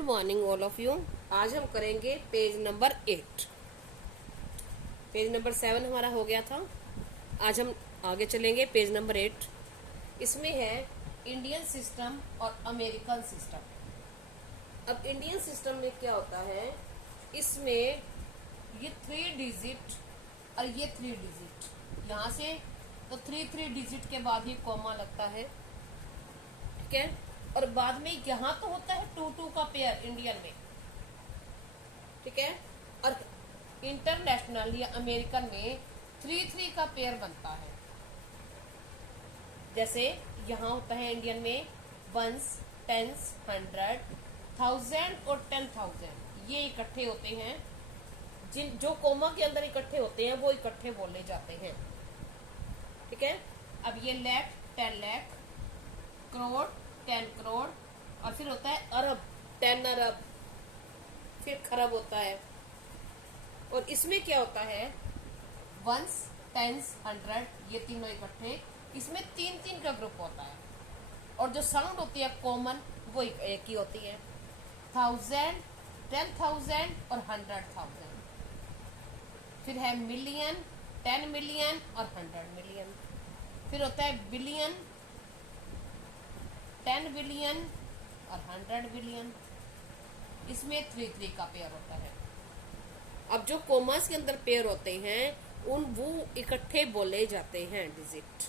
Good morning all of you. आज हम करेंगे पेज नंबर 8। पेज नंबर 7 हमारा हो गया था। आज हम आगे चलेंगे पेज नंबर 8। इसमें है इंडियन सिस्टम और अमेरिकन सिस्टम। अब इंडियन सिस्टम में क्या होता है, इसमें ये 3 डिजिट और ये 3 डिजिट यहाँ से, तो 3 डिजिट के बाद ही कॉमा लगता है, ठीक है। और बाद में यहाँ तो होता है 2 का पेयर इंडियन में, ठीक है। और इंटरनेशनल या अमेरिकन में 3 का पेयर बनता है। जैसे यहाँ होता है इंडियन में वंस, टेंस, 100, 1000 और 10,000, ये इकट्ठे होते हैं। जो कोमा के अंदर इकट्ठे होते हैं वो इकट्ठे बोले जाते हैं, ठीक है। अब ये लाख, 10 लाख, करोड़, 10 करोड़, और फिर होता है अरब, 10 अरब, फिर खरब होता है। और इसमें क्या होता है, वंस, टेंस, 100, ये तीनों इकट्ठे, इसमें 3 का ग्रुप होता है। और जो साउंड होती है कॉमन वो एक ही होती है, 1000, 10,000 और 100,000। फिर है मिलियन, 10 मिलियन और 100 मिलियन। फिर होता है बिलियन, 10 बिलियन और 100 बिलियन। इसमें 3 का पेयर होता है। अब जो कॉमर्स के अंदर पेयर होते हैं वो इकट्ठे बोले जाते हैं डिजिट।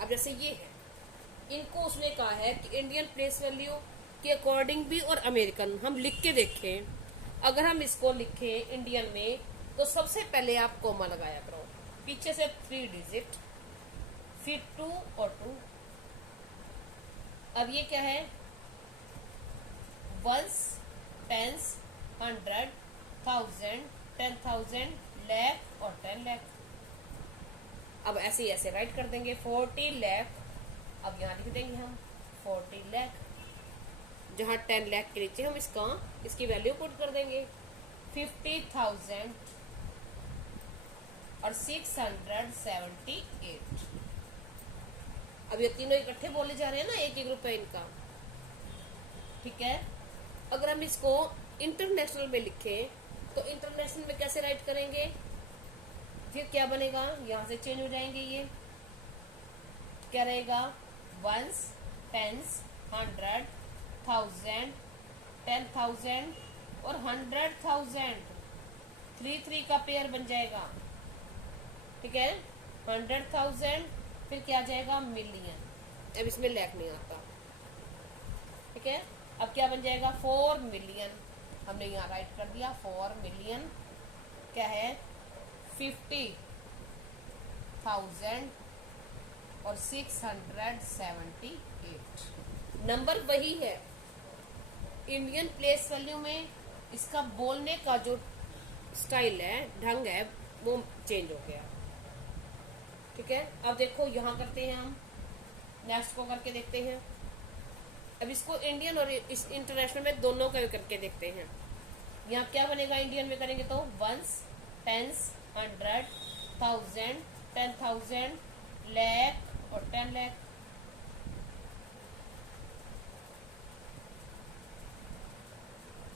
अब जैसे ये है, इनको उसने कहा है कि इंडियन प्लेस वैल्यू के अकॉर्डिंग भी और अमेरिकन हम लिख के देखें। अगर हम इसको लिखें इंडियन में तो सबसे पहले आप कॉमा लगाया करो, पीछे से 3 डिजिट, फिर 2 और 2। अब ये क्या है, वंस, टेंस, 100, 1000, 10,000, लाख और 10 लाख। अब ऐसे ही ऐसे राइट कर देंगे, 40 लाख। अब यहाँ लिख देंगे हम 40 लाख, जहाँ 10 लाख के नीचे हम इसकी वैल्यू पुट कर देंगे 50,000 और 678। अब ये तीनों इकट्ठे बोले जा रहे हैं ना, एक ही ग्रुप है इनका, ठीक है। अगर हम इसको इंटरनेशनल में लिखें तो इंटरनेशनल में कैसे राइट करेंगे, फिर क्या बनेगा, यहां से चेंज हो जाएंगे। ये क्या रहेगा, वंस, टेंस, 100, 1000, 10,000 और 100,000, 3 का पेयर बन जाएगा, ठीक है। 100,000, फिर क्या आ जाएगा, मिलियन। अब इसमें लाख नहीं आता, ठीक है। अब क्या बन जाएगा, 4 मिलियन। हमने यहाँ राइट कर दिया 4 मिलियन। क्या है, 50,000 और 678। नंबर वही है। इंडियन प्लेस वैल्यू में इसका बोलने का जो स्टाइल है, ढंग है, वो चेंज हो गया, ठीक है। अब देखो यहाँ करते हैं हम, नेक्स्ट को करके देखते हैं। अब इसको इंडियन और इस इंटरनेशनल में दोनों का करके देखते हैं। यहाँ क्या बनेगा, इंडियन में करेंगे तो वंस, टेंस, 100, 1000, 10,000, लाख और 10 लाख।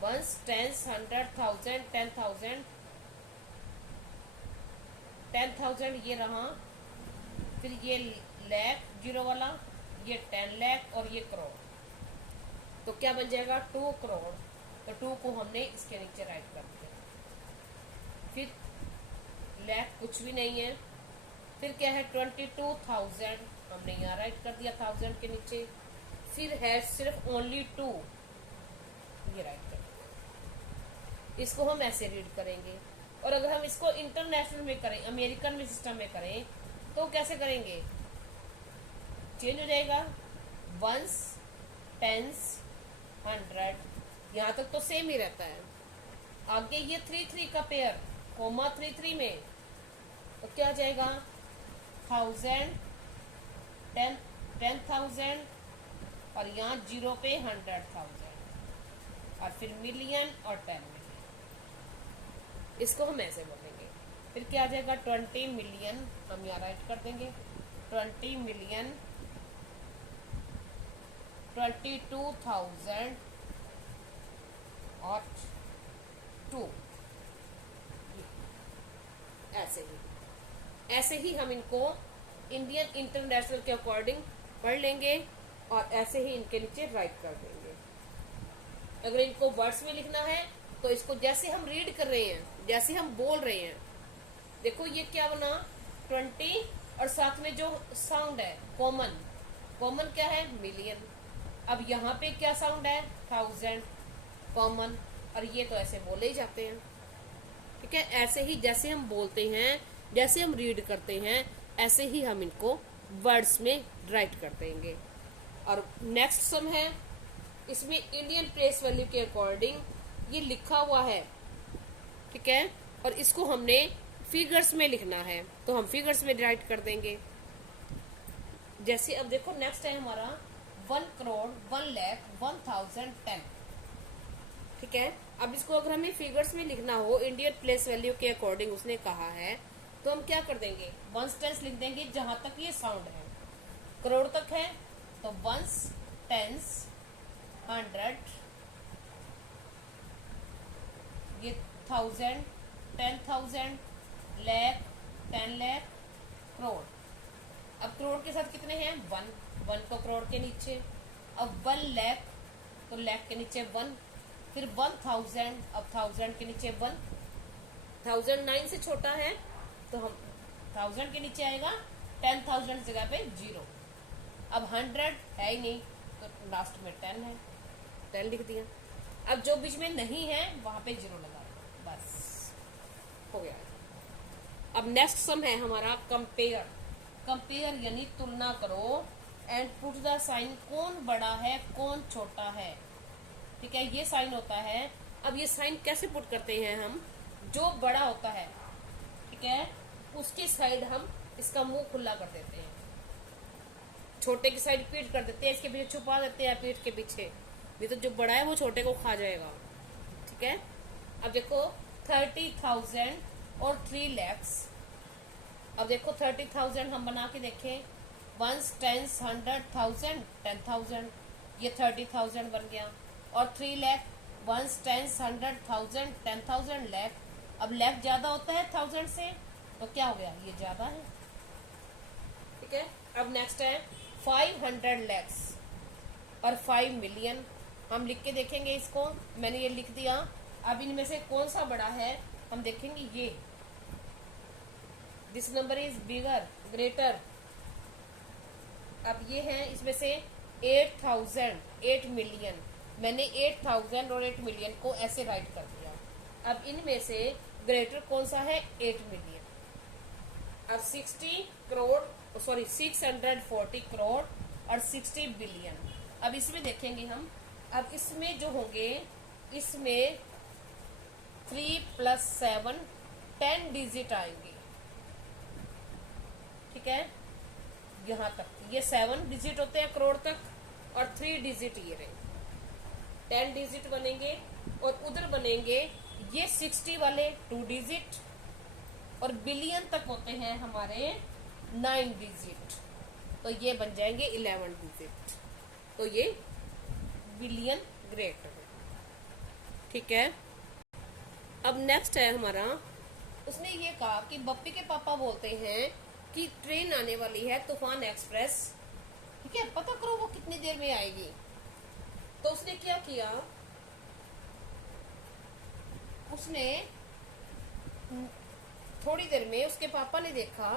वंस, टेंस, 100, 1000, 10,000, 10,000 ये रहा, फिर ये लाख जीरो वाला, ये 10 लाख और ये करोड़। तो क्या बन जाएगा, 2 करोड़। तो 2 को हमने इसके नीचे राइट कर दिया। फिर लाख कुछ भी नहीं है, फिर क्या है, 22,000, हमने यहाँ राइट कर दिया 1000 के नीचे। फिर है सिर्फ ओनली 2, ये राइट कर दिया। इसको हम ऐसे रीड करेंगे। और अगर हम इसको इंटरनेशनल में करें, अमेरिकन में सिस्टम में करें, तो कैसे करेंगे, चेंज हो जाएगा, वंस, टेंस, 100, यहाँ तक तो सेम ही रहता है। आगे ये 3 का पेयर, कोमा 3 में, तो क्या आ जाएगा, 1000, 10,000 और यहाँ जीरो पे 100,000 और फिर मिलियन और 10 मिलियन। इसको हम ऐसे बोलेंगे। फिर क्या आ जाएगा, 20 मिलियन, हम यहाँ राइट कर देंगे 20 मिलियन, 22,000 लेफ्ट 2, ऐसे ही हम इनको इंडियन इंटरनेशनल के अकॉर्डिंग पढ़ लेंगे और ऐसे ही इनके नीचे राइट कर देंगे। अगर इनको वर्ड्स में लिखना है तो इसको जैसे हम रीड कर रहे हैं, जैसे हम बोल रहे हैं, देखो ये क्या बना 20 और साथ में जो साउंड है कॉमन, कॉमन क्या है मिलियन। अब यहाँ पे क्या साउंड है 1000 कॉमन, और ये तो ऐसे बोले ही जाते हैं। ठीक है, ऐसे ही जैसे हम बोलते हैं, जैसे हम रीड करते हैं, ऐसे ही हम इनको वर्ड्स में राइट कर देंगे। और नेक्स्ट सम है, इसमें इंडियन प्लेस वैल्यू के अकॉर्डिंग ये लिखा हुआ है। ठीक है, और इसको हमने फिगर्स में लिखना है तो हम फिगर्स में राइट कर देंगे। जैसे अब देखो नेक्स्ट है हमारा 1 करोड़ 1 लाख 1010। ठीक है, अब इसको अगर हमें फिगर्स में लिखना हो इंडियन प्लेस वैल्यू के अकॉर्डिंग उसने कहा है, तो हम क्या कर देंगे वंस टेंस लिख देंगे जहां तक ये साउंड है। करोड़ तक है तो वंस टेंस 100, ये 1000 10,000 लाख 10 लाख करोड़। अब करोड़ के साथ कितने हैं 1 को करोड़ के नीचे, अब 1 लाख तो लाख के नीचे 1, फिर 1000, अब 1000 के नीचे 1, 1000 9 से छोटा है तो हम 1000 के नीचे आएगा 10,000 जगह पे 0। अब 100 है ही नहीं तो लास्ट में 10 है, 10 लिख दिया। अब जो बीच में नहीं है वहां पे 0 लगा दो, बस हो गया। अब नेक्स्ट सम है हमारा कंपेयर। कंपेयर यानी तुलना करो एंड पुट द साइन, कौन बड़ा है कौन छोटा है। ठीक है, ये साइन होता है। अब ये साइन कैसे पुट करते हैं हम, जो बड़ा होता है ठीक है उसकी साइड हम इसका मुंह खुला कर देते हैं, छोटे की साइड पीठ कर देते हैं, इसके पीछे छुपा देते हैं पीठ के पीछे, नहीं तो जो बड़ा है वो छोटे को खा जाएगा। ठीक है, अब देखो 30,000 और 3 lakhs। अब देखो 30,000 हम बना के देखें, 1 10 100,000 10,000, ये 30,000 बन गया। और 3 लाख 1 10 100,000 10,000 लाख। अब लाख ज्यादा होता है 1000 से तो क्या हो गया ये ज्यादा है। ठीक है, अब नेक्स्ट है 500 lakhs और 5 million। हम लिख के देखेंगे इसको, मैंने ये लिख दिया। अब इनमें से कौन सा बड़ा है हम देखेंगे, ये this number is bigger greater. अब ये है इसमें से 8,000 8 million, मैंने 8,000 और 8 million को ऐसे राइट कर दिया। अब इनमें से ग्रेटर कौन सा है 8 million। अब 60 करोड़ सॉरी 640 करोड़ और 60 बिलियन। अब इसमें देखेंगे हम, अब इसमें जो होंगे इसमें 3 + 7 10 डिजिट आएंगे। ठीक है, यहां तक ये 7 डिजिट होते हैं करोड़ तक और 3 डिजिट ये रहे 10 डिजिट बनेंगे। और उधर बनेंगे ये 60 वाले 2 डिजिट और बिलियन तक होते हैं हमारे 9 डिजिट, तो ये बन जाएंगे 11 डिजिट, तो ये बिलियन ग्रेटर है। ठीक है, अब नेक्स्ट है हमारा, उसने ये कहा कि बप्पी के पापा बोलते हैं कि ट्रेन आने वाली है तूफान एक्सप्रेस। ठीक है, पता करो वो कितनी देर में आएगी। तो उसने क्या किया, उसने थोड़ी देर में उसके पापा ने देखा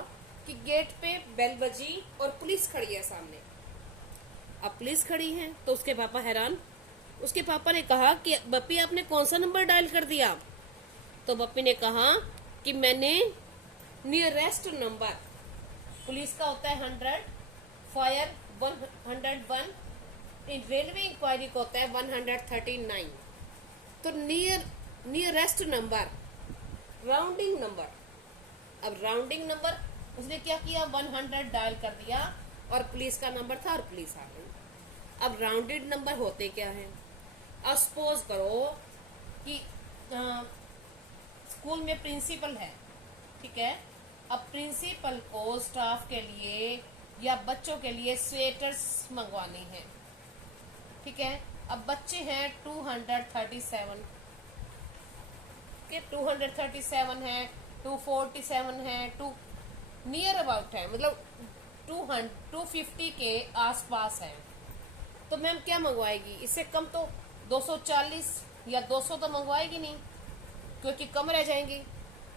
कि गेट पे बेल बजी और पुलिस खड़ी है सामने। अब पुलिस खड़ी है तो उसके पापा हैरान। उसके पापा ने कहा कि बप्पी आपने कौन सा नंबर डायल कर दिया। तो बप्पी ने कहा कि मैंने नियरेस्ट नंबर, पुलिस का होता है 100, फायर 101, रेलवे इंक्वायरी को होता है 139। तो नियरेस्ट नंबर राउंडिंग नंबर। अब राउंडिंग नंबर उसने क्या किया 100 डायल कर दिया और पुलिस का नंबर था और पुलिस आ गई। अब राउंडेड नंबर होते क्या है, अब सपोज करो कि स्कूल में प्रिंसिपल है। ठीक है, अब प्रिंसिपल को स्टाफ के लिए या बच्चों के लिए स्वेटर्स मंगवानी है। ठीक है, अब बच्चे हैं 237, कि 237 है, 247 है, टू नियर अबाउट है, मतलब 250 के आसपास है। तो मैम क्या मंगवाएगी, इससे कम तो 240 या 200 तो मंगवाएगी नहीं, क्योंकि कम रह जाएंगी।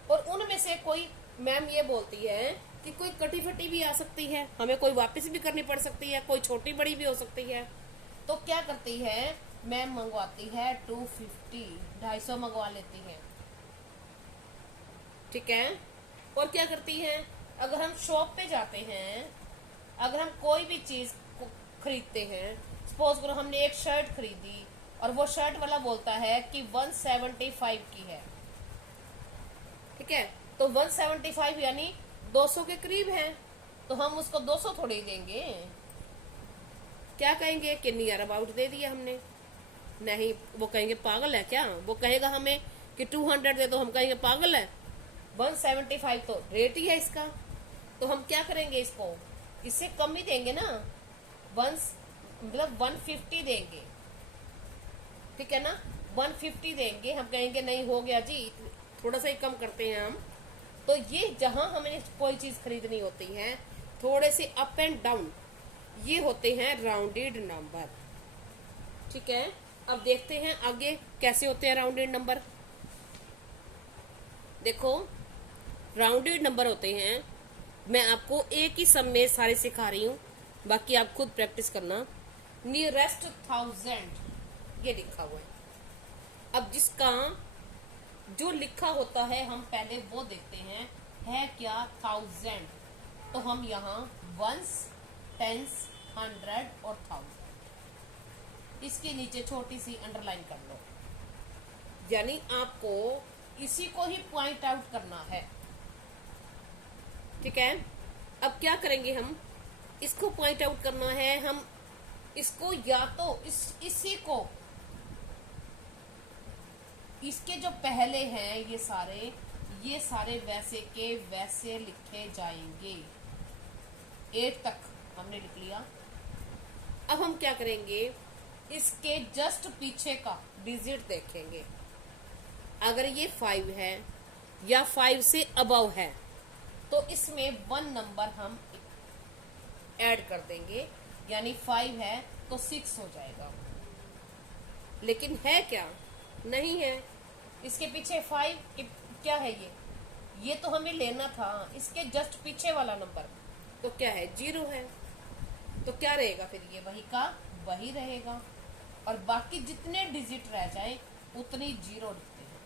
और उनमें से कोई मैम ये बोलती है कि कोई कटी फटी भी आ सकती है, हमें कोई वापस भी करनी पड़ सकती है, कोई छोटी बड़ी भी हो सकती है। तो क्या करती है मैम, मंगवाती है 250, 250 मंगवा लेती है, ठीक है। और क्या करती है, अगर हम शॉप पे जाते हैं, अगर हम कोई भी चीज खरीदते हैं, सपोज करो हमने एक शर्ट खरीदी और वो शर्ट वाला बोलता है कि 175 की है, ठीक है, तो 175 यानी 200 के करीब है, तो हम उसको 200 थोड़ी देंगे, क्या कहेंगे कि नियर अबाउट दे दिया हमने। नहीं, वो कहेंगे पागल है क्या, वो कहेगा हमें कि 200 दे दो, हम कहेंगे पागल है, 175 तो रेट ही है इसका। तो हम क्या करेंगे, इसको इससे कम ही देंगे ना, मतलब 150 देंगे, ठीक है ना, 150 देंगे। हम कहेंगे नहीं हो गया जी, थोड़ा सा ही कम करते हैं हम। तो ये जहां हमें कोई चीज खरीदनी होती है, थोड़े से अप एंड डाउन, ये होते हैं राउंडेड नंबर, ठीक है। अब देखते हैं आगे कैसे होते हैं राउंडेड नंबर। देखो, राउंडेड नंबर होते हैं, मैं आपको एक ही सम में सारे सिखा रही हूँ, बाकी आप खुद प्रैक्टिस करना। नियरेस्ट 1000 ये लिखा हुआ है। अब जिसका जो लिखा होता है हम पहले वो देखते हैं, है क्या 1000, तो हम यहाँ वंस, टेंस, 100 और 1000 इसके नीचे छोटी सी अंडरलाइन कर लो, यानी आपको इसी को ही पॉइंट आउट करना है, ठीक है। अब क्या करेंगे, हम इसको पॉइंट आउट करना है, हम इसको या तो इसी को, इसके जो पहले हैं ये सारे वैसे के वैसे लिखे जाएंगे, 8 तक हमने लिख लिया। अब हम क्या करेंगे, इसके जस्ट पीछे का डिजिट देखेंगे, अगर ये 5 है या 5 से अबव है तो इसमें 1 नंबर हम ऐड कर देंगे, यानी 5 है तो 6 हो जाएगा। लेकिन है क्या, नहीं है, इसके पीछे 5 क्या है, ये तो हमें लेना था, इसके जस्ट पीछे वाला नंबर तो क्या है, 0 है। तो क्या रहेगा फिर, ये वही का वही रहेगा, और बाकी जितने डिजिट रह जाए उतनी 0 लिखते हैं,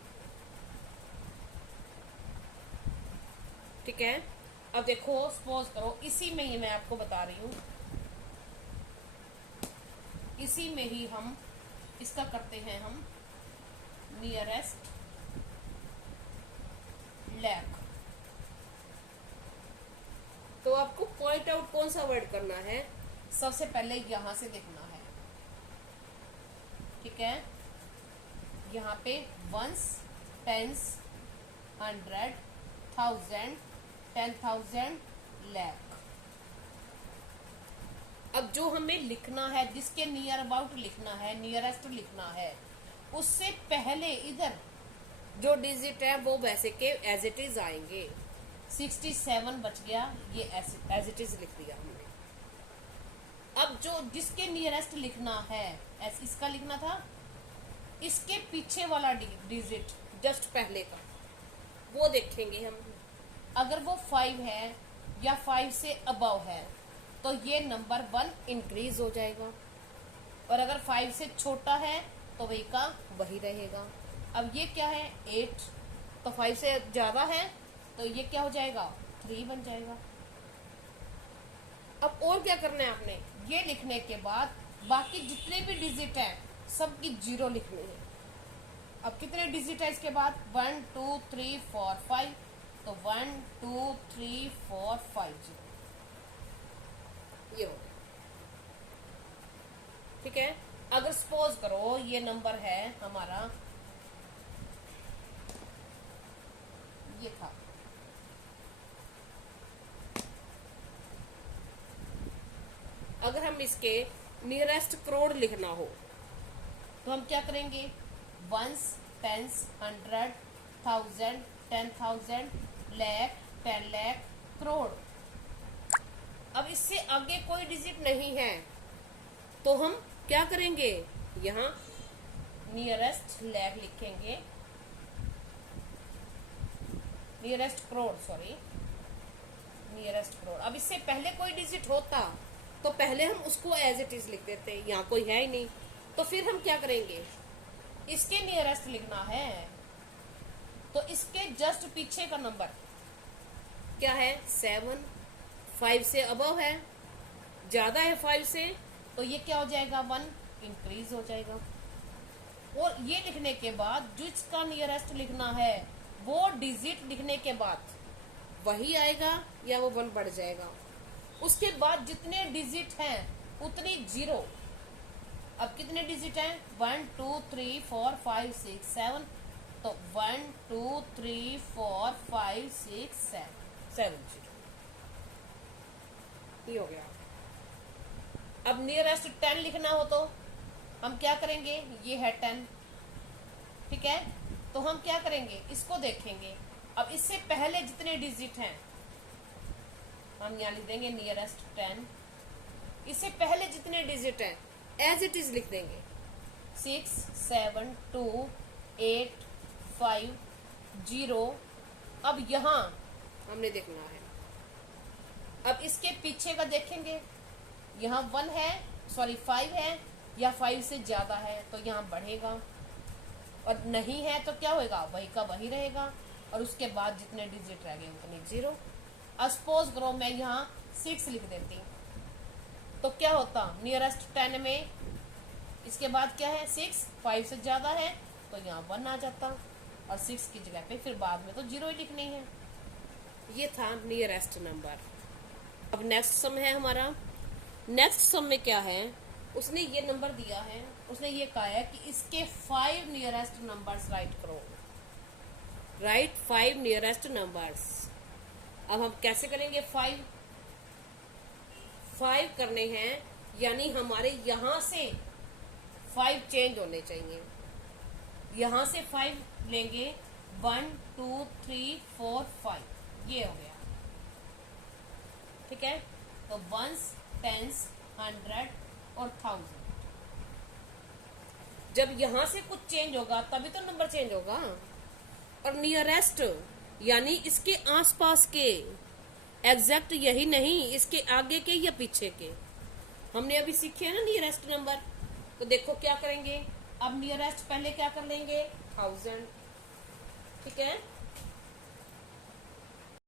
ठीक है। अब देखो, सपोज करो इसी में ही मैं आपको बता रही हूं, इसी में ही हम इसका करते हैं, हम नियरेस्ट लैक। तो आपको पॉइंट आउट कौन सा वर्ड करना है, सबसे पहले यहां से देखना है, ठीक है। यहाँ पे वंस, टेंस, 100, 1000, 10,000, लैख। अब जो हमें लिखना है, जिसके नियर अबाउट लिखना है, नियरेस्ट लिखना है, उससे पहले इधर जो डिजिट है वो वैसे के एज इट इज आएंगे। 67 बच गया, ये एज इट इज लिख दिया हमने। अब जो जिसके नियरेस्ट लिखना है, इसका लिखना था, इसके पीछे वाला डिजिट जस्ट पहले का वो देखेंगे हम, अगर वो 5 है या 5 से अबव है तो ये नंबर 1 इंक्रीज हो जाएगा, और अगर 5 से छोटा है तो वही का वही रहेगा। अब ये क्या है, 8, तो 5 से ज्यादा है तो ये क्या हो जाएगा, 3 बन जाएगा। अब और क्या करना है आपने, ये लिखने के बाद बाकी जितने भी डिजिट हैं सबकी 0 लिखनी है। अब कितने डिजिट है इसके बाद, 1 2 3 4 5, तो 1 2 3 4 5 0 ये हो, ठीक है। अगर सपोज करो ये नंबर है हमारा, ये था, अगर हम इसके नियरेस्ट करोड़ लिखना हो तो हम क्या करेंगे, वंस, टेंस, 100, 1000, 10,000, लाख, 10 लाख, करोड़। अब इससे आगे कोई डिजिट नहीं है तो हम क्या करेंगे, यहाँ नियरेस्ट लाख लिखेंगे, nearest crore, sorry nearest crore. अब इससे पहले कोई डिजिट होता तो पहले हम उसको एज इट इज लिख देते, यहाँ कोई है ही नहीं, तो फिर हम क्या करेंगे, इसके नियरेस्ट लिखना है, तो इसके जस्ट पीछे का नंबर क्या है 7, 5 से अबव है, ज्यादा है 5 से, तो ये क्या हो जाएगा 1 इंक्रीज हो जाएगा। और ये लिखने के बाद जो इसका नियरेस्ट लिखना है वो डिजिट लिखने के बाद वही आएगा या वो 1 बढ़ जाएगा। उसके बाद जितने डिजिट हैं उतनी जीरो। अब कितने डिजिट हैं 1 2 3 4 5 6 7, तो 1 2 3 4 5 6 7 जीरो, ये हो गया। अब नियरेस्ट 10 लिखना हो तो हम क्या करेंगे, ये है 10, ठीक है, तो हम क्या करेंगे, इसको देखेंगे। अब इससे पहले जितने डिजिट हैं हम यहाँ लिख देंगे नियरेस्ट 10, इससे पहले जितने डिजिट हैं एज इट इज लिख देंगे 6 7 2 8 5 0। अब यहाँ हमने देखना है, अब इसके पीछे का देखेंगे, यहाँ 1 है, सॉरी 5 है या 5 से ज्यादा है तो यहाँ बढ़ेगा, और नहीं है तो क्या होगा, वही का वही रहेगा, और उसके बाद जितने डिजिट रह गए उतने जीरो। सपोज करो मैं यहाँ 6 लिख देती तो क्या होता, नियरेस्ट 10 में इसके बाद क्या है 6, 5 से ज्यादा है तो यहाँ 1 आ जाता, और 6 की जगह पे फिर बाद में तो जीरो ही लिखनी है। ये था नियरेस्ट नंबर। अब नेक्स्ट सम है हमारा। नेक्स्ट सम में क्या है, उसने ये नंबर दिया है, उसने ये कहा है कि इसके 5 नियरेस्ट नंबर्स राइट करो, राइट 5 नियरेस्ट नंबर्स। अब हम कैसे करेंगे, 5 करने हैं, यानी हमारे यहां से 5 चेंज होने चाहिए, यहां से 5 लेंगे 1 2 3 4 5, ये हो गया, ठीक है। तो 1s 10s 100 और 1000, जब यहां से कुछ चेंज होगा तभी तो नंबर चेंज होगा। और नियरेस्ट यानी इसके आसपास के, एग्जैक्ट यही नहीं, इसके आगे के या पीछे के, हमने अभी सीखे हैं ना नियरेस्ट नंबर। तो देखो क्या करेंगे, अब नियरेस्ट पहले क्या कर लेंगे 1000, ठीक है,